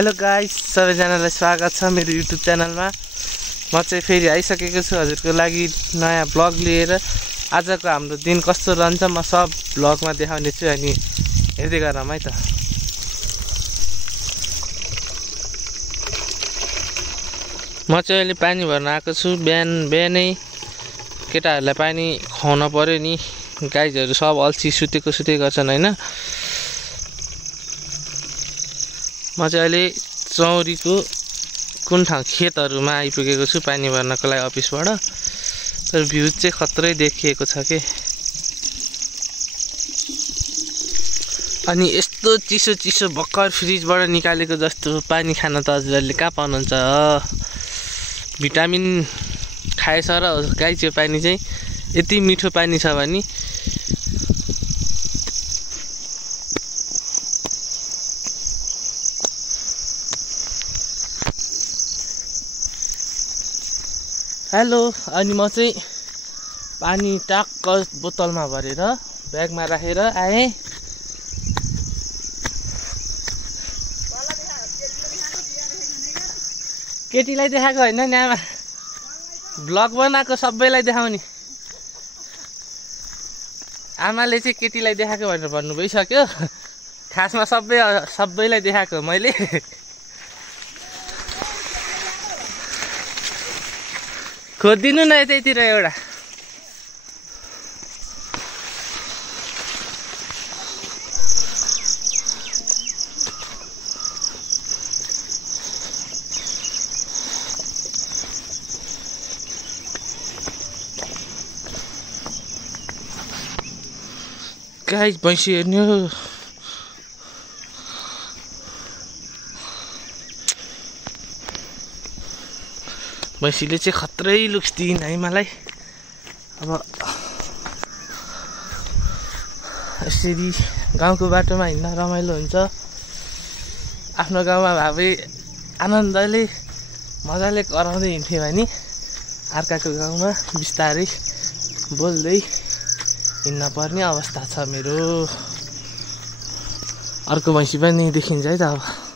Hello guys, सबैजनालाई स्वागत छ मेरो युट्युब च्यानलमा। म चाहिँ फेरि आइसकेको छु हजुरको लागि नयाँ ब्लग लिएर। आजको हाम्रो दिन कस्तो रहन्छ म सब ब्लगमा देखाउने छु, अनि हेर्दै गरौँ है त। म चाहिँ अहिले पानी भर्न आएको छु। बिहानै केटाहरूलाई पानी खुवाउन पर्यो नि, गाईहरू सब अल्छी सुतेको छन् हैन। म चाहिँ अहिले चौरीको कुन ठाउँ खेतहरूमा आइपुगेको छु पानी भर्नको लागि अफिसबाट। तर भ्यू चाहिँ खत्रै देखिएको छ के। अनि यस्तो चिसो चिसो भर्खर फ्रिजबाट निकालेको जस्तो पानी खान त हजुरहरूले कहाँ पाउनुहुन्छ। भिटामिन खाएछ र गाईको पानी चाहिँ यति मिठो पानी छ भने हेलो। अनि म चाहिँ पानी टाक्क बोतलमा भरेर ब्यागमा राखेर आएँ। केटीलाई देखाएको होइन नि आमा, ब्लग बनाएको सबैलाई देखाउने। आमाले चाहिँ केटीलाई देखाएको भनेर भन्नु भइसक्यो, खासमा सबैलाई देखाएको मैले। खोजिदिनु न यतैतिर एउटा। गाई भैँसी हेर्ने हो। भैँसीले चाहिँ खत्रै लुक्स दिइन है मलाई। अब यसरी गाउँको बाटोमा हिँड्न रमाइलो हुन्छ। आफ्नो गाउँमा भए आनन्दले मजाले कराउँदै हिँड्थ्यो भने अर्काको गाउँमा बिस्तारै बोल्दै हिँड्न पर्ने अवस्था छ मेरो। अर्को भैँसी पनि देखिन्छ है त। अब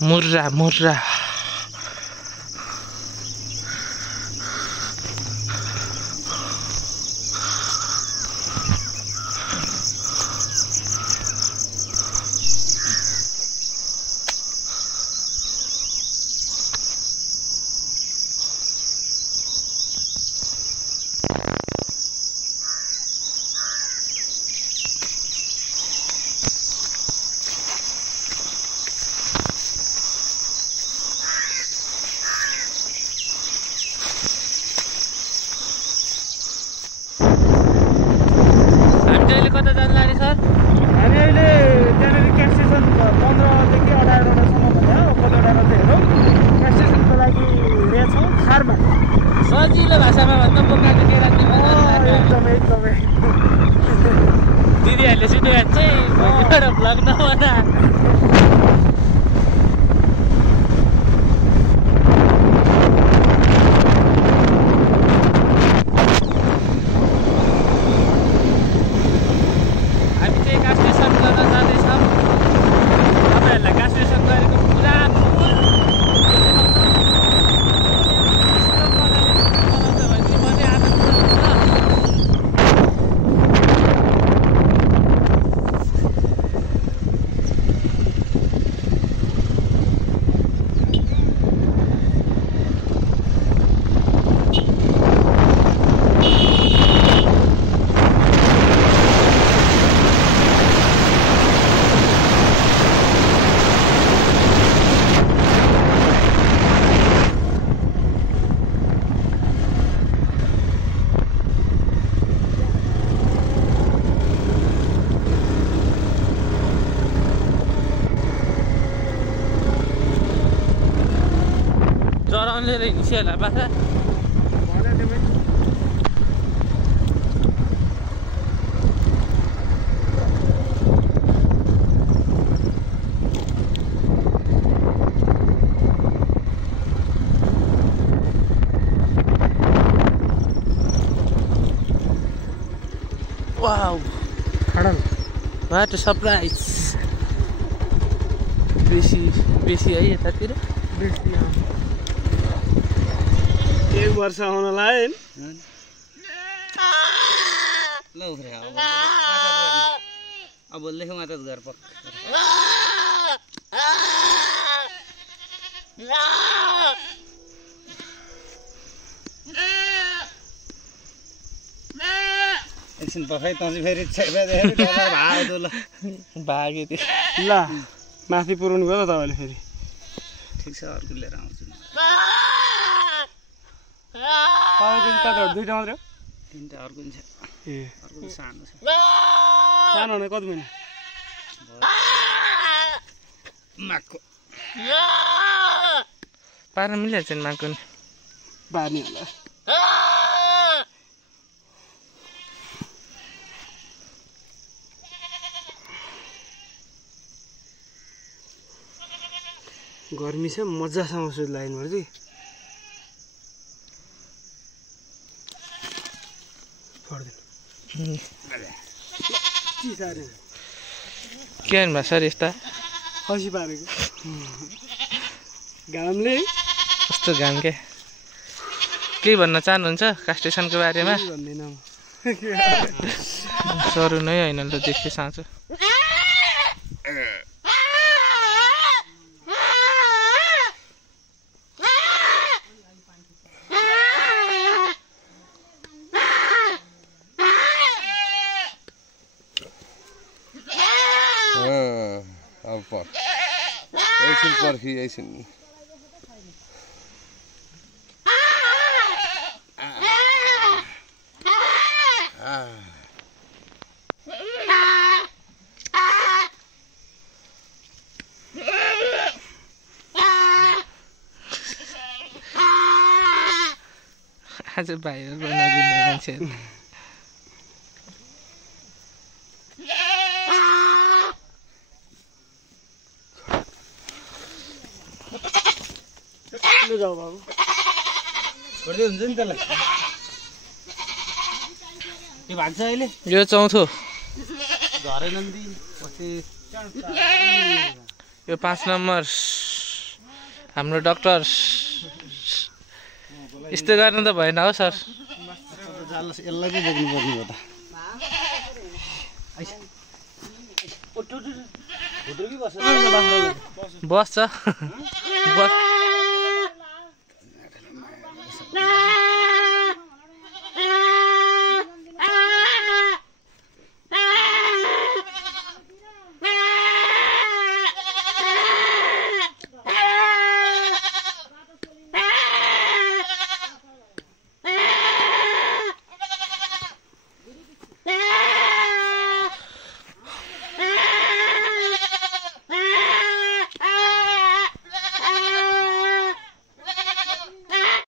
मुर्रा कता जानु लाग्यो सर? हामी अहिले त्यहाँनिर क्यास स्टेसन 15 देखि 18 वटासम्म भयो। कतिवटा मात्रै हेरौँ। क्यास स्टेसनको लागि यहाँ छौँ थारमा। सजिलो भाषामा भन्दा बोकाले के राख्ने एकदमै दिदीहरूले सुनेर चाहिँ भ्लग नबना। जराउनले हिँड्छिहाल्ला बाख्रा। Wow. वाट सरप्राइज बेसी है यतातिर बेसी 1 वर्ष आउन लाग्यो ल उफ्रे अब लेख्नु मात्र घर पक्क एकछिन पखाइ त फेरि भाग्यो ल भाग्यो त्यो ल माथि पुर्याउनु भयो त तपाईँले फेरि ठिक छ अर्को लिएर आउँछु तपाईँको कति दुईटा मात्रै हो 3टा अर्को नि छ ए अर्को सानो छ सानो भने कति महिना माको पार्न मिलिहाल्छ नि माको नि बार्ने होला गर्मी छ मजासँग सुध लाइन पर्छ के हाल्नु भएको सर यस्ता खसी पारेको घामले कस्तो घाम के केही भन्न चाहनुहुन्छ कास्टेसनको बारेमा भन्दैन सरू नै होइन ल देख्छु साँचो अब पर एकछिन पर्खी एकछिन आज भाइरल बनाइदिने मान्छेहरू जाऊ बाबु छोड्दै हुन्छ नि त्यसलाई यो भाग्छ अहिले यो चौथो झरेन नि यो 5 नम्बर हाम्रो डाक्टर यस्तो गर्नु त भएन हो सर यसलाई चाहिँ बोक्नु पर्ने हो त बस्छ बस